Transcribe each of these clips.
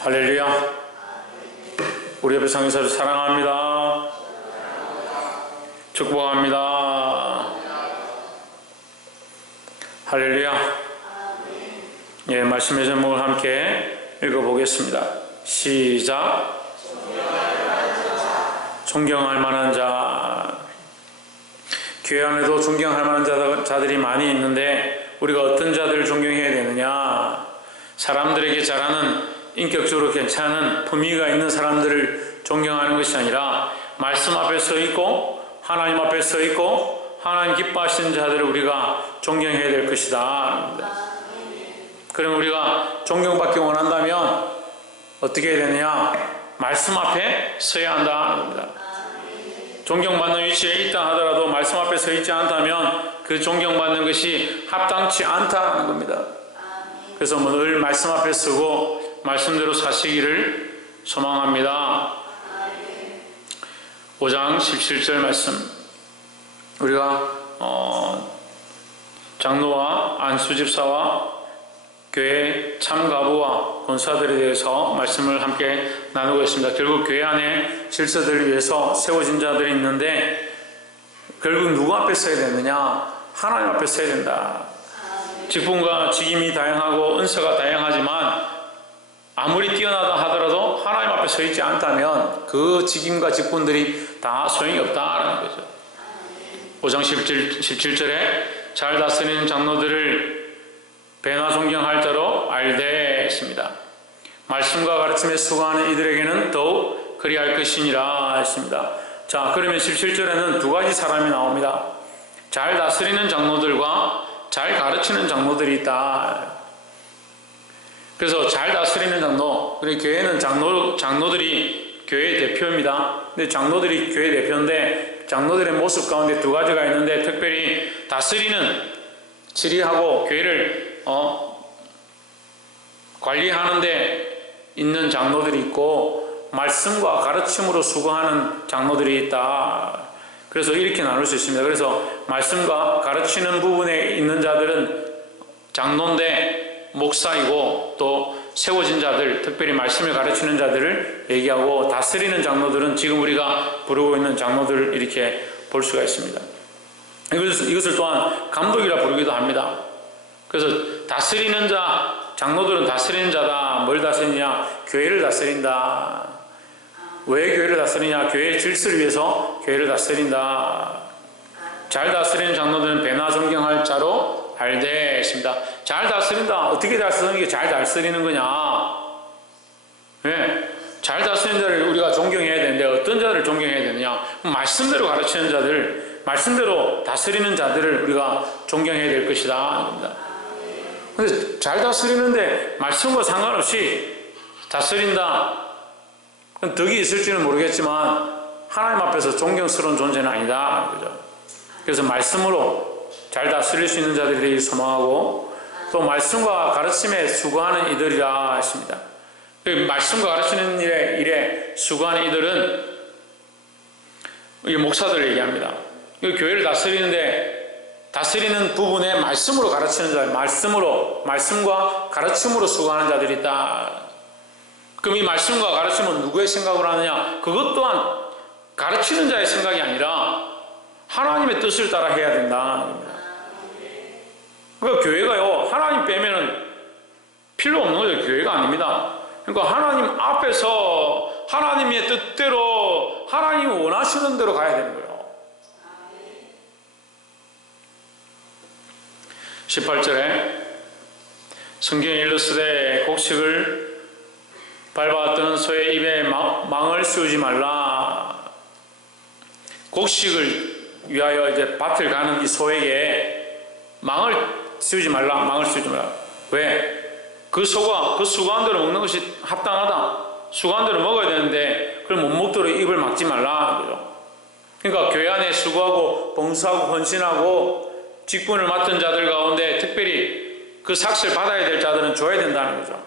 할렐루야. 우리 옆에 상의사를 사랑합니다. 축복합니다. 할렐루야. 예, 말씀의 제목을 함께 읽어보겠습니다. 시작. 존경할 만한 자. 교회 안에도 존경할 만한 자들이 많이 있는데 우리가 어떤 자들을 존경해야 되느냐? 사람들에게 잘하는 인격적으로 괜찮은 품위가 있는 사람들을 존경하는 것이 아니라 말씀 앞에 서 있고 하나님 앞에 서 있고 하나님 기뻐하시는 자들을 우리가 존경해야 될 것이다. 그럼 우리가 존경받기 원한다면 어떻게 해야 되느냐? 말씀 앞에 서야 한다는 겁니다. 존경받는 위치에 있다 하더라도 말씀 앞에 서 있지 않다면 그 존경받는 것이 합당치 않다는 겁니다. 그래서 늘 말씀 앞에 서고 말씀대로 사시기를 소망합니다. 5장 17절 말씀, 우리가 장로와 안수집사와 교회 참가부와 권사들에 대해서 말씀을 함께 나누고 있습니다. 결국 교회 안에 질서들을 위해서 세워진 자들이 있는데 결국 누구 앞에 서야 되느냐? 하나님 앞에 서야 된다. 직분과 직임이 다양하고 은사가 다양하지만 아무리 뛰어나다 하더라도 하나님 앞에 서 있지 않다면 그 직임과 직분들이 다 소용이 없다는 거죠. 5장 17절에 잘 다스리는 장로들을 배나 존경할 자로 알되 했습니다. 말씀과 가르침에 수고하는 이들에게는 더욱 그리할 것이니라 했습니다. 자, 그러면 17절에는 두 가지 사람이 나옵니다. 잘 다스리는 장로들과 잘 가르치는 장로들이 있다. 그래서 잘 다스리는 장로, 그리고 교회는 장로들이 교회의 대표입니다. 근데 장로들이 교회 대표인데 장로들의 모습 가운데 두 가지가 있는데 특별히 다스리는, 지리하고 교회를 관리하는 데 있는 장로들이 있고 말씀과 가르침으로 수고하는 장로들이 있다. 그래서 이렇게 나눌 수 있습니다. 그래서 말씀과 가르치는 부분에 있는 자들은 장로인데 목사이고 또 세워진 자들, 특별히 말씀을 가르치는 자들을 얘기하고 다스리는 장로들은 지금 우리가 부르고 있는 장로들을 이렇게 볼 수가 있습니다. 이것을 또한 감독이라 부르기도 합니다. 그래서 다스리는 자, 장로들은 다스리는 자다. 뭘 다스리냐? 교회를 다스린다. 왜 교회를 다스리냐? 교회의 질서를 위해서 교회를 다스린다. 잘 다스리는 장로들은 배나 존경할 자로 알되 했습니다. 잘 다스린다. 어떻게 다스리는 게 잘 다스리는 거냐? 네. 잘 다스리는 자를 우리가 존경해야 되는데 어떤 자를 존경해야 되느냐? 말씀대로 가르치는 자들, 말씀대로 다스리는 자들을 우리가 존경해야 될 것이다. 근데 잘 다스리는데 말씀과 상관없이 다스린다. 덕이 있을지는 모르겠지만 하나님 앞에서 존경스러운 존재는 아니다. 그죠? 그래서 말씀으로 잘 다스릴 수 있는 자들이 되길 소망하고 또 말씀과 가르침에 수고하는 이들이라 했습니다. 말씀과 가르치는 일에 수고하는 이들은 목사들을 얘기합니다. 교회를 다스리는 부분에 말씀으로 가르치는 자, 말씀과 가르침으로 수고하는 자들이 있다. 그럼 이 말씀과 가르침은 누구의 생각으로 하느냐? 그것 또한 가르치는 자의 생각이 아니라 하나님의 뜻을 따라 해야 된다. 그러니까 교회가요, 하나님 빼면은 필요 없는 거죠. 교회가 아닙니다. 그러니까 하나님 앞에서 하나님의 뜻대로 하나님이 원하시는 대로 가야 되는 거예요. 18절에 성경에 일렀으되 곡식을 밟았던 소의 입에 망을 씌우지 말라. 곡식을 위하여 이제 밭을 가는 이 소에게 망을 씌우지 말라. 왜? 그 소가 그 수고한 대로 먹는 것이 합당하다. 수고한 대로 먹어야 되는데 그걸 못 먹도록 입을 막지 말라. 그러니까 교회 안에 수고하고 봉사하고 헌신하고 직분을 맡은 자들 가운데 특별히 그 삭슬 받아야 될 자들은 줘야 된다는 거죠.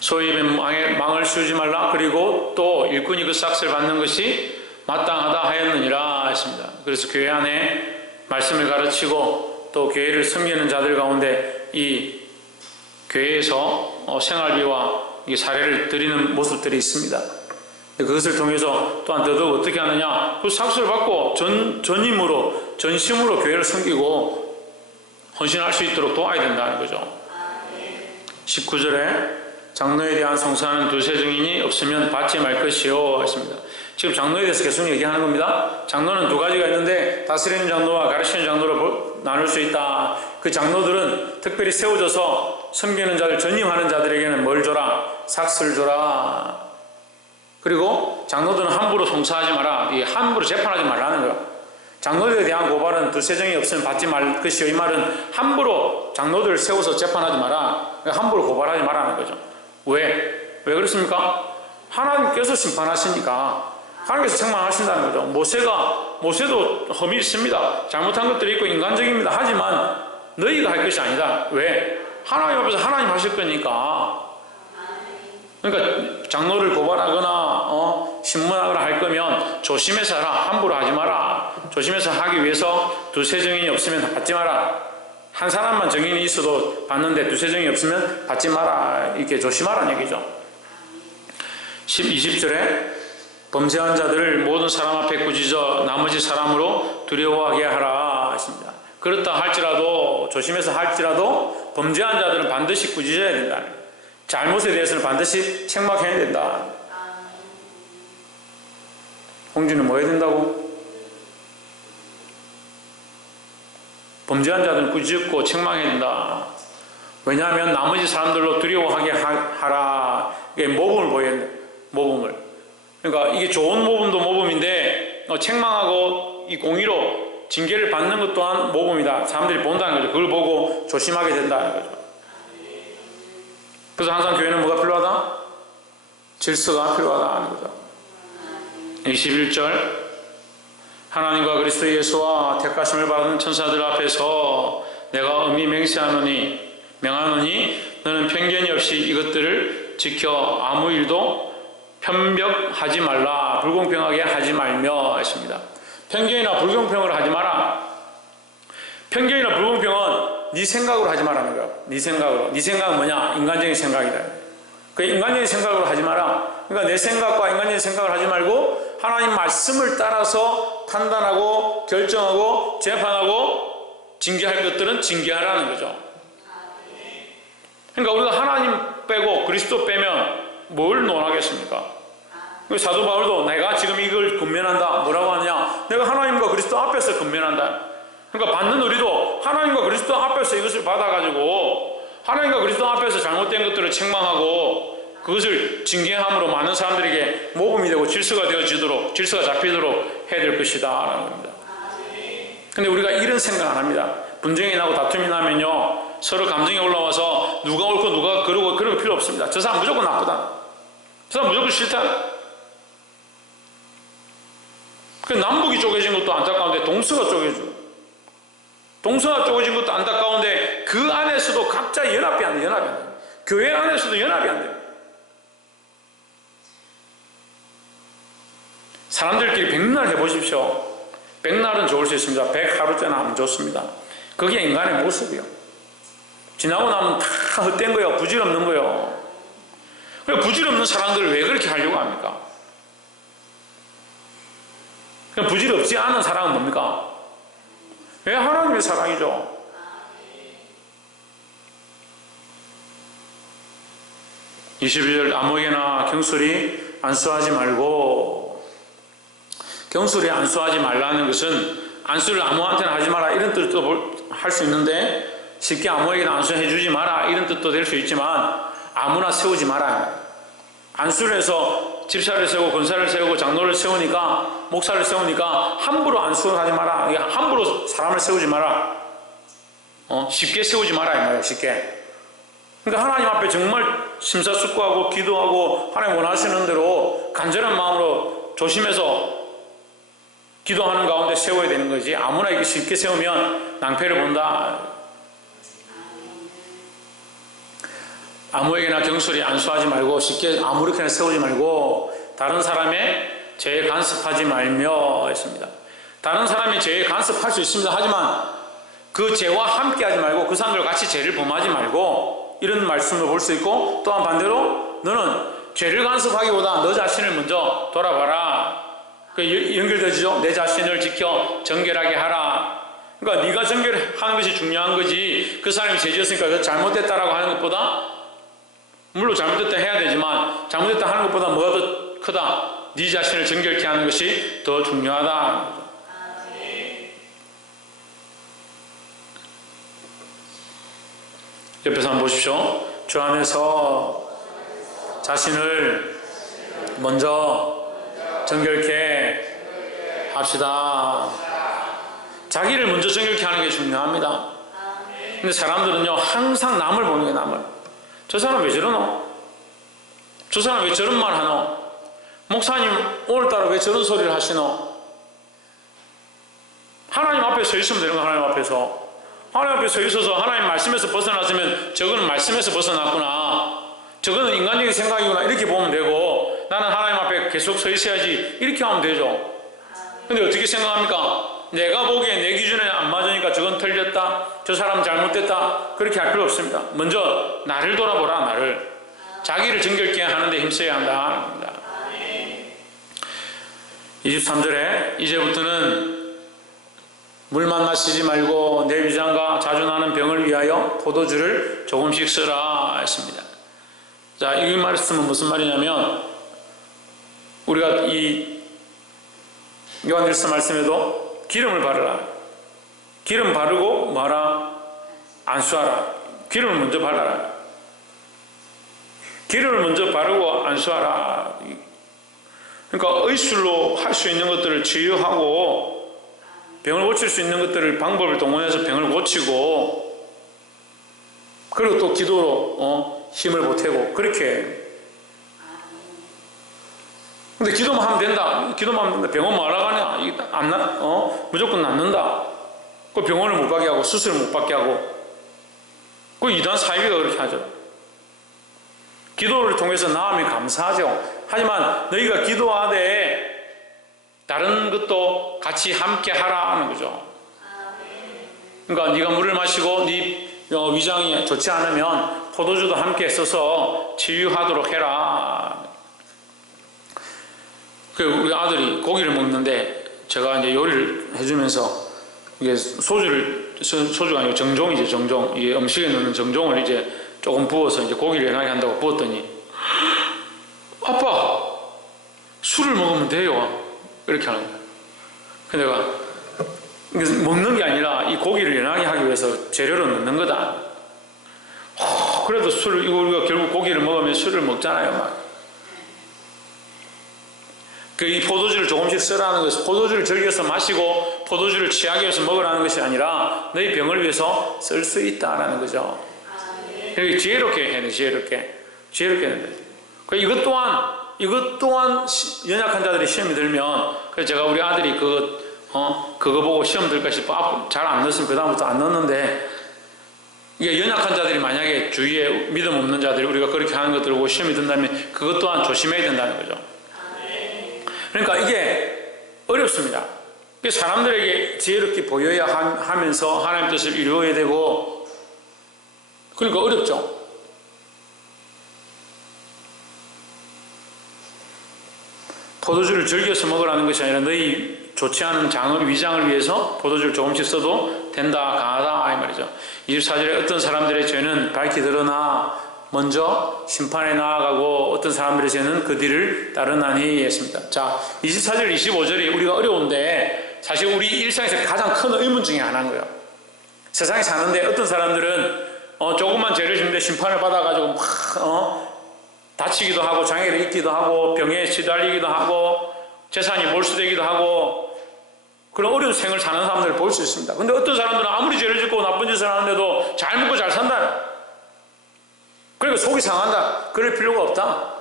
소 입에 망을 씌우지 말라. 그리고 또 일꾼이 그 삭슬 받는 것이 마땅하다 하였느니라 했습니다. 그래서 교회 안에 말씀을 가르치고 또 교회를 섬기는 자들 가운데 이 교회에서 생활비와 사례를 드리는 모습들이 있습니다. 그것을 통해서 또한 더더욱 어떻게 하느냐, 그 삭수를 받고 전심으로 교회를 섬기고 헌신할 수 있도록 도와야 된다는 거죠. 19절에 장로에 대한 송사하는 두세 증인이 없으면 받지 말 것이요 했습니다. 지금 장로에 대해서 계속 얘기하는 겁니다. 장로는 두 가지가 있는데 다스리는 장로와 가르치는 장로로 나눌 수 있다. 그 장로들은 특별히 세워져서 섬기는 자들, 전임하는 자들에게는 뭘 줘라? 삭스를 줘라. 그리고 장로들은 함부로 송사하지 마라. 함부로 재판하지 말라는 거야. 장로들에 대한 고발은 두세 증이 없으면 받지 말 것이요. 이 말은 함부로 장로들을 세워서 재판하지 마라. 함부로 고발하지 말라는 거죠. 왜 그렇습니까? 하나님께서 심판하시니까 하나님께서 책망하신다는 거죠. 모세도 험이 있습니다. 잘못한 것들이 있고 인간적입니다. 하지만 너희가 할 것이 아니다. 왜? 하나님 앞에서 하나님 하실 거니까. 그러니까 장로를 고발하거나 신문하거나 할 거면 조심해서 하라. 함부로 하지 마라. 조심해서 하기 위해서 두세 증인이 없으면 받지 마라. 한 사람만 증인이 있어도 받는데 두세 증인이 없으면 받지 마라. 이렇게 조심하라는 얘기죠. 20절에 범죄한 자들을 모든 사람 앞에 꾸짖어 나머지 사람으로 두려워하게 하라 하십니다. 그렇다 할지라도, 조심해서 할지라도 범죄한 자들은 반드시 꾸짖어야 된다. 잘못에 대해서는 반드시 책망해야 된다. 홍주는 뭐 해야 된다고? 범죄한 자들은 꾸짖고 책망해야 된다. 왜냐하면 나머지 사람들로 두려워하게 하라. 이게 모범을 보여야 된다. 모범을. 그러니까 이게 좋은 모범도 모범인데 책망하고 이 공의로 징계를 받는 것 또한 모범이다. 사람들이 본다는 거죠. 그걸 보고 조심하게 된다는 거죠. 그래서 항상 교회는 뭐가 필요하다? 질서가 필요하다는 거죠. 21절 하나님과 그리스도 예수와 택하심을 받은 천사들 앞에서 내가 엄히 명하노니 너는 편견이 없이 이것들을 지켜 아무 일도 편벽하지 말라. 불공평하게 하지 말며 했습니다. 편견이나 불공평을 하지 마라. 편견이나 불공평은 네 생각으로 하지 말라는 거야. 네 생각으로. 네 생각은 뭐냐? 인간적인 생각이다. 그 인간적인 생각으로 하지 마라. 그러니까 내 생각과 인간적인 생각을 하지 말고 하나님 말씀을 따라서 판단하고 결정하고 재판하고 징계할 것들은 징계하라는 거죠. 그러니까 우리가 하나님 빼고 그리스도 빼면 뭘 논하겠습니까? 사도 바울도 내가 지금 이걸 권면한다. 뭐라고 하느냐? 내가 하나님과 그리스도 앞에서 권면한다. 그러니까 받는 우리도 하나님과 그리스도 앞에서 이것을 받아가지고 하나님과 그리스도 앞에서 잘못된 것들을 책망하고 그것을 징계함으로 많은 사람들에게 모범이 되고 질서가 되어지도록, 질서가 잡히도록 해야 될 것이다 라는 겁니다. 근데 우리가 이런 생각 안 합니다. 분쟁이 나고 다툼이 나면요 서로 감정이 올라와서 누가 옳고 누가 그러고 그럴 필요 없습니다. 저 사람 무조건 나쁘다. 저 사람 무조건 싫다. 남북이 쪼개진 것도 안타까운데 동서가 쪼개지고 동서가 쪼개진 것도 안타까운데 그 안에서도 각자 연합이 안 돼. 교회 안에서도 연합이 안 돼. 사람들끼리 백날 해보십시오. 백날은 좋을 수 있습니다. 100하루째는 안 좋습니다. 그게 인간의 모습이요. 지나고 나면 다 헛된 거예요. 부질없는 거예요. 그럼 부질없는 사람들을 왜 그렇게 하려고 합니까? 그럼 부질없지 않은 사랑은 뭡니까? 왜 하나님의 사랑이죠. 22절 아무에게나 경솔히 안수하지 말고, 경솔히 안수하지 말라는 것은 안수를 아무한테나 하지 마라 이런 뜻도 할 수 있는데 쉽게 아무에게나 안수해 주지 마라 이런 뜻도 될 수 있지만 아무나 세우지 마라. 안수를 해서 집사를 세우고 권사를 세우고 장로를 세우니까 목사를 세우니까 함부로 안수를 하지 마라. 함부로 사람을 세우지 마라. 쉽게 세우지 마라 이 말이에요. 쉽게. 그러니까 하나님 앞에 정말 심사숙고하고 기도하고 하나님 원하시는 대로 간절한 마음으로 조심해서 기도하는 가운데 세워야 되는 거지. 아무나 이렇게 쉽게 세우면 낭패를 본다. 아무에게나 경솔히 안수하지 말고 쉽게 아무렇게나 세우지 말고 다른 사람의 죄에 간섭하지 말며 했습니다. 다른 사람이 죄에 간섭할 수 있습니다. 하지만 그 죄와 함께 하지 말고 그 사람들과 같이 죄를 범하지 말고 이런 말씀을 볼 수 있고, 또한 반대로 너는 죄를 간섭하기보다 너 자신을 먼저 돌아봐라. 연결되죠? 내 자신을 지켜 정결하게 하라. 그러니까 네가 정결하는 것이 중요한 거지, 그 사람이 죄 지었으니까 잘못됐다라고 하는 것보다, 물론 잘못됐다 해야 되지만 잘못됐다 하는 것보다 뭐가 더 크다? 네 자신을 정결케 하는 것이 더 중요하다. 옆에서 한번 보십시오. 주 안에서 자신을 먼저 정결케 합시다. 자기를 먼저 정결케 하는 게 중요합니다. 근데 사람들은요, 항상 남을 보는 게 남을. 저 사람 왜 저러노? 저 사람 왜 저런 말 하노? 목사님 오늘따라 왜 저런 소리를 하시노? 하나님 앞에 서 있으면 되는 거. 하나님 앞에서, 하나님 앞에 서 있어서 하나님 말씀에서 벗어났으면 저거는 말씀에서 벗어났구나, 저거는 인간적인 생각이구나, 이렇게 보면 되고, 나는 하나님 앞에 계속 서 있어야지, 이렇게 하면 되죠. 근데 어떻게 생각합니까? 내가 보기에 내 기준에 안 맞으니까 저건 틀렸다, 저 사람 잘못됐다, 그렇게 할 필요 없습니다. 먼저 나를 돌아보라. 나를, 자기를 정결케 하는 데 힘써야 한다. 23절에 이제부터는 물만 마시지 말고 내 위장과 자주 나는 병을 위하여 포도주를 조금씩 쓰라 했습니다. 자, 이 말씀은 무슨 말이냐면, 우리가 이 요한일서 말씀에도 기름을 바르라, 기름 바르고 뭐하라? 안수하라. 기름을 먼저 발라라. 기름을 먼저 바르고 안수하라. 그러니까 의술로 할 수 있는 것들을 치유하고, 병을 고칠 수 있는 것들을 방법을 동원해서 병을 고치고, 그리고 또 기도로 힘을 보태고, 그렇게. 근데 기도만 하면 된다. 기도만 하면 된다. 병원 뭐 하러 가냐? 무조건 낫는다. 그 병원을 못 가게 하고 수술을 못 받게 하고, 그 이단 사이비가 그렇게 하죠. 기도를 통해서 나음이 감사하죠. 하지만 너희가 기도하되 다른 것도 같이 함께 하라 하는 거죠. 그러니까 네가 물을 마시고 네 위장이 좋지 않으면 포도주도 함께 써서 치유하도록 해라. 우리 아들이 고기를 먹는데 제가 이제 요리를 해주면서 이게 소주가 아니고 정종이죠. 정종. 이게 음식에 넣는 정종을 이제 조금 부어서 이제 고기를 연하게 한다고 부었더니, 아빠, 술을 먹으면 돼요, 이렇게 하는 거예요. 근데 내가 먹는 게 아니라 이 고기를 연하게 하기 위해서 재료를 넣는 거다. 그래도 이거 우리가 결국 고기를 먹으면 술을 먹잖아요, 막. 이 포도주를 조금씩 쓰라는 것은 포도주를 즐겨서 마시고 포도주를 취하기 위해서 먹으라는 것이 아니라 너희 병을 위해서 쓸 수 있다라는 거죠. 그러니까 지혜롭게 해야 돼. 지혜롭게 해야 돼. 이것 또한 연약한 자들이 시험이 들면, 그래서 제가 우리 아들이 그거 보고 시험 들까 싶어 잘 안 넣었으면 그다음부터 안 넣었는데, 이게 연약한 자들이 만약에 주위에 믿음 없는 자들이 우리가 그렇게 하는 것들을 보고 시험이 든다면 그것 또한 조심해야 된다는 거죠. 그러니까 이게 어렵습니다. 사람들에게 지혜롭게 보여야 하면서 하나님 뜻을 이루어야 되고, 그러니까 어렵죠. 포도주를 즐겨서 먹으라는 것이 아니라 너희 좋지 않은 위장을 위해서 포도주를 조금씩 써도 된다, 강하다, 이 말이죠. 24절에 어떤 사람들의 죄는 밝히 드러나 먼저 심판에 나아가고 어떤 사람들의 죄는 그 뒤를 따르나니 했습니다. 자, 24절, 25절이 우리가 어려운데 사실 우리 일상에서 가장 큰 의문 중에 하나인 거예요. 세상에 사는데 어떤 사람들은 조금만 죄를 짓는데 심판을 받아가지고 막 다치기도 하고 장애를 입기도 하고 병에 시달리기도 하고 재산이 몰수되기도 하고 그런 어려운 생을 사는 사람들을 볼 수 있습니다. 근데 어떤 사람들은 아무리 죄를 짓고 나쁜 짓을 하는데도 잘 먹고 잘 산다. 그러니까 속이 상한다. 그럴 필요가 없다.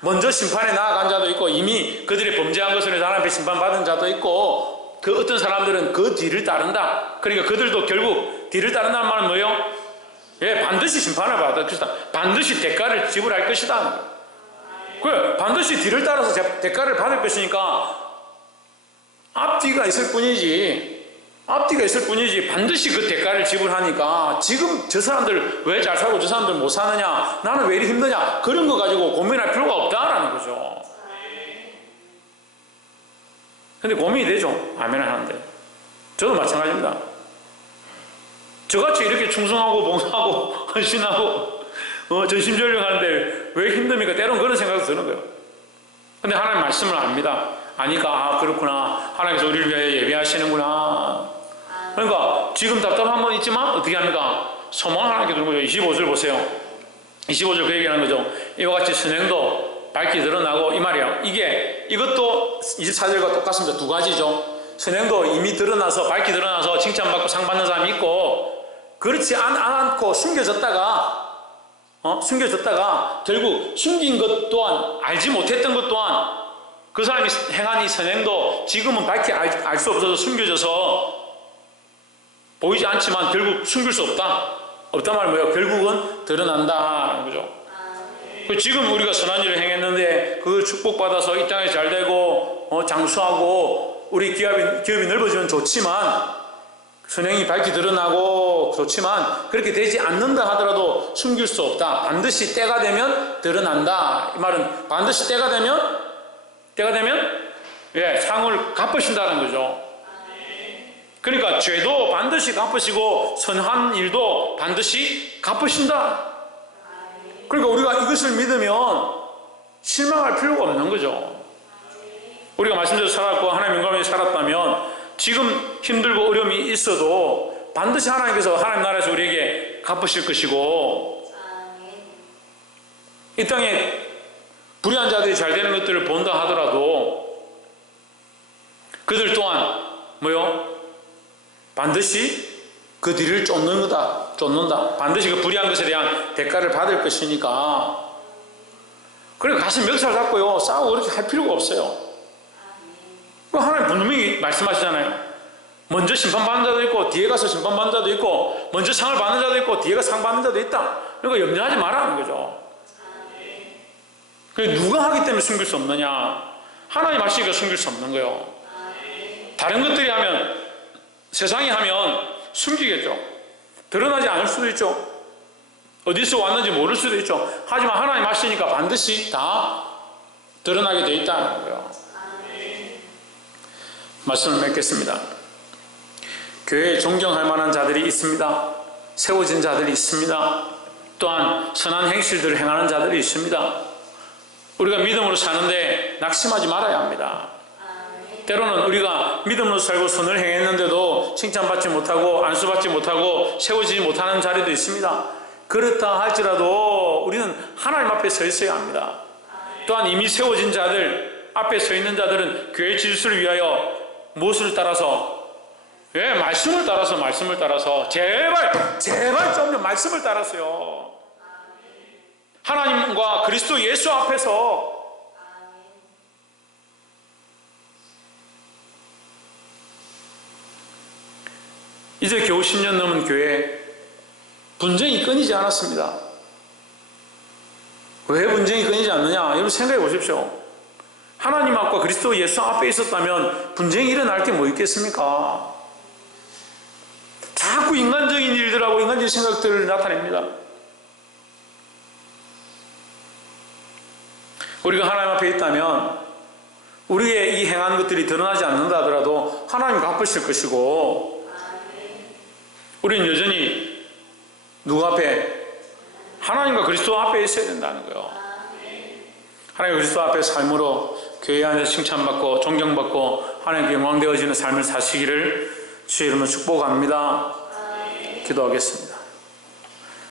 먼저 심판에 나아간 자도 있고 이미 그들이 범죄한 것으로 하나님 앞에 심판받은 자도 있고, 그 어떤 사람들은 그 뒤를 따른다. 그러니까 그들도 결국 뒤를 따른다는 말은 뭐예요? 반드시 심판을 받을 것이다. 반드시 대가를 지불할 것이다. 그래, 반드시 뒤를 따라서 대가를 받을 것이니까 앞뒤가 있을 뿐이지 앞뒤가 있을 뿐이지 반드시 그 대가를 지불하니까 지금 저 사람들 왜 잘 살고 저 사람들 못 사느냐, 나는 왜 이리 힘드냐, 그런 거 가지고 고민할 필요가 없다라는 거죠. 근데 고민이 되죠. 아멘을 하는데. 저도 마찬가지입니다. 저같이 이렇게 충성하고 봉사하고 헌신하고 전심전력하는데 왜 힘듭니까? 때로는 그런 생각도 드는 거예요. 근데 하나님 말씀을 압니다. 아니까 그렇구나, 하나님께서 우리를 위하여 예배하시는구나. 그러니까 지금 답답한 건 있지만 어떻게 합니까? 소망을 하나님께 두는 거죠. 25절 보세요. 25절 그 얘기하는 거죠. 이와 같이 선행도 밝게 드러나고, 이 말이에요. 이것도 24절과 똑같습니다. 두 가지죠. 선행도 이미 드러나서, 밝게 드러나서 칭찬받고 상 받는 사람이 있고, 그렇지 않고 숨겨졌다가 결국 숨긴 것 또한, 알지 못했던 것 또한, 그 사람이 행한 이 선행도 지금은 밝게 알 수 없어서 숨겨져서 보이지 않지만 결국 숨길 수 없단 말은 뭐예요? 결국은 드러난다는 거죠. 지금 우리가 선한 일을 행했는데 그걸 축복받아서 이 땅에 잘 되고 장수하고 우리 기업이 넓어지면 좋지만, 선행이 밝게 드러나고 좋지만, 그렇게 되지 않는다 하더라도 숨길 수 없다. 반드시 때가 되면 드러난다. 이 말은 반드시 때가 되면 상을 갚으신다는 거죠. 그러니까 죄도 반드시 갚으시고 선한 일도 반드시 갚으신다. 그러니까 우리가 이것을 믿으면 실망할 필요가 없는 거죠. 우리가 말씀대로 살았고 하나님 영광에 살았다면 지금 힘들고 어려움이 있어도 반드시 하나님께서 하나님 나라에서 우리에게 갚으실 것이고, 이 땅에 불의한 자들이 잘 되는 것들을 본다 하더라도 그들 또한 반드시 그 뒤를 쫓는다. 반드시 그 불의한 것에 대한 대가를 받을 것이니까. 그래 가슴 멱살 잡고요 싸우고 그렇게 할 필요가 없어요. 하나님 분명히 말씀하시잖아요. 먼저 심판받는 자도 있고 뒤에 가서 심판받는 자도 있고, 먼저 상을 받는 자도 있고 뒤에 가서 상 받는 자도 있다. 그러니까 염려하지 말라는 거죠. 그래 누가 하기 때문에 숨길 수 없느냐? 하나님 하시니까 숨길 수 없는 거예요. 다른 것들이 하면, 세상이 하면 숨기겠죠. 드러나지 않을 수도 있죠. 어디서 왔는지 모를 수도 있죠. 하지만 하나님 하시니까 반드시 다 드러나게 되어 있다는 거예요. 말씀을 맺겠습니다. 교회에 존경할 만한 자들이 있습니다. 세워진 자들이 있습니다. 또한 선한 행실들을 행하는 자들이 있습니다. 우리가 믿음으로 사는데 낙심하지 말아야 합니다. 때로는 우리가 믿음으로 살고 선을 행했는데도 칭찬받지 못하고 안수받지 못하고 세워지지 못하는 자리도 있습니다. 그렇다 할지라도 우리는 하나님 앞에 서 있어야 합니다. 또한 이미 세워진 자들, 앞에 서 있는 자들은 교회 질서를 위하여 무엇을 따라서? 말씀을 따라서 제발 좀 말씀을 따라서요. 하나님과 그리스도 예수 앞에서 이제 겨우 10년 넘은 교회에 분쟁이 끊이지 않았습니다. 왜 분쟁이 끊이지 않느냐? 여러분 생각해 보십시오. 하나님 앞과 그리스도 예수 앞에 있었다면 분쟁이 일어날 게 뭐 있겠습니까? 자꾸 인간적인 일들하고 인간적인 생각들을 나타냅니다. 우리가 하나님 앞에 있다면 우리의 이 행한 것들이 드러나지 않는다 하더라도 하나님 갚으실 것이고, 우리는 여전히 누구 앞에? 하나님과 그리스도 앞에 있어야 된다는 거예요. 하나님과 그리스도 앞에 삶으로 교회 안에서 칭찬받고 존경받고 하나님께 영광되어지는 삶을 사시기를 주의 이름으로 축복합니다. 기도하겠습니다.